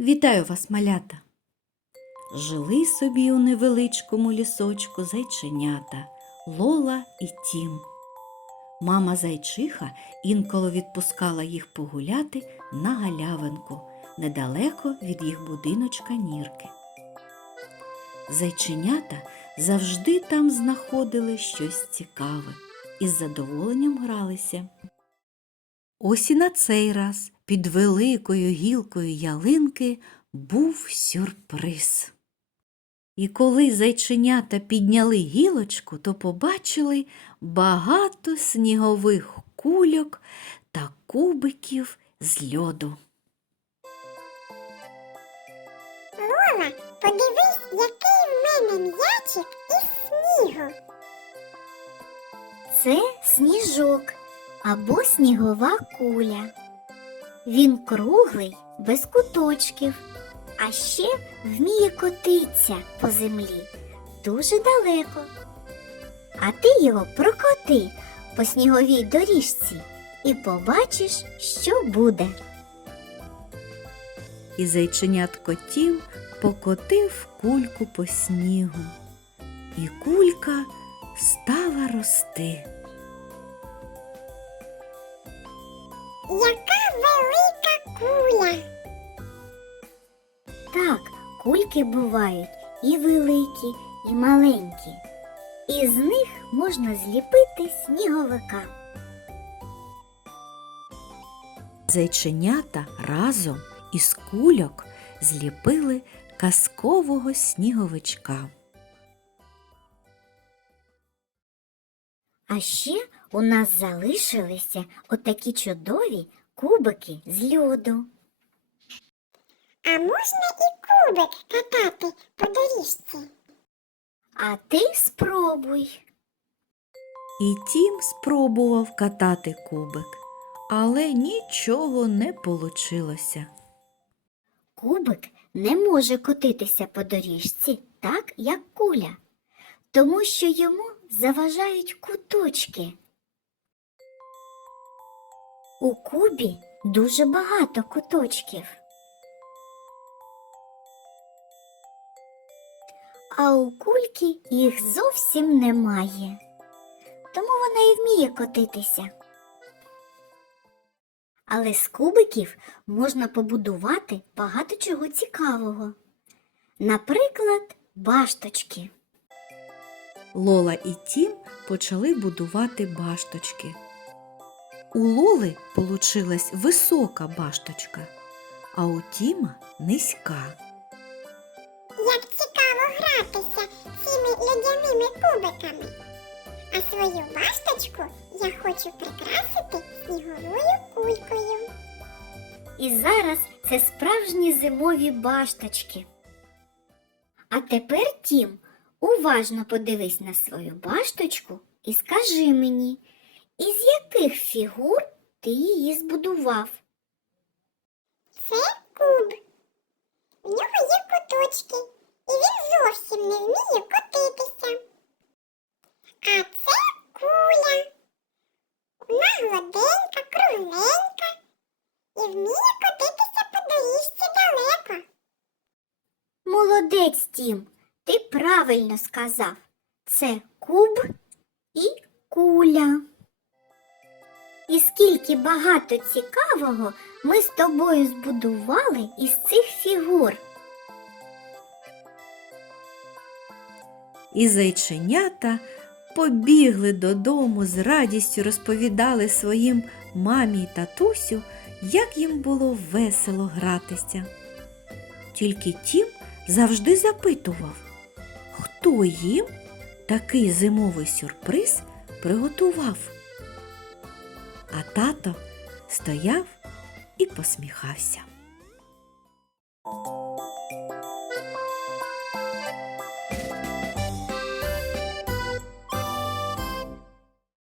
Вітаю вас, малята! Жили собі у невеличкому лісочку зайченята Лола і Тім. Мама зайчиха інколи відпускала їх погуляти на галявинку недалеко від їх будиночка Нірки. Зайченята завжди там знаходили щось цікаве і з задоволенням гралися. Ось і на цей раз під великою гілкою ялинки був сюрприз. І коли зайченята підняли гілочку, то побачили багато снігових кульок та кубиків з льоду. Лола, подивись, який в мене м'ячик із снігу. Це сніжок або снігова куля. Він круглий, без куточків, а ще вміє котитися по землі дуже далеко. А ти його прокоти по сніговій доріжці і побачиш, що буде. І зайченят котів покотив кульку по снігу. І кулька стала рости. Яка велика куля. Так, кульки бувають і великі, і маленькі. Із них можна зліпити сніговика. Зайченята разом із кульок зліпили казкового сніговичка. А ще у нас залишилися отакі чудові кубики з льоду. А можна і кубик катати по доріжці? А ти спробуй. І тім спробував катати кубик, але нічого не получилося. Кубик не може котитися по доріжці так, як куля, тому що йому заважають куточки. У кубі дуже багато куточків. А у кульки їх зовсім немає. Тому вона і вміє котитися. Але з кубиків можна побудувати багато чого цікавого. Наприклад, башточки. Лола і Тім почали будувати башточки. У Лоли получилась висока башточка, а у Тіма низька. Як цікаво гратися цими льодяними кубиками. А свою башточку я хочу прикрасити сніговою кулькою. І зараз це справжні зимові башточки. А тепер, Тім, уважно подивись на свою башточку і скажи мені, із яких фігур ти її збудував? Це куб. В нього є куточки, і він зовсім не вміє котитися. А це куля. Вона гладенька, кругленька і вміє котитися по доріжці далеко. Молодець, Тім, ти правильно сказав. Це куб і куля. І скільки багато цікавого ми з тобою збудували із цих фігур. І зайченята побігли додому з радістю розповідали своїм мамі й татусю, як їм було весело гратися. Тільки Тім завжди запитував, хто їм такий зимовий сюрприз приготував. А тато стояв і посміхався.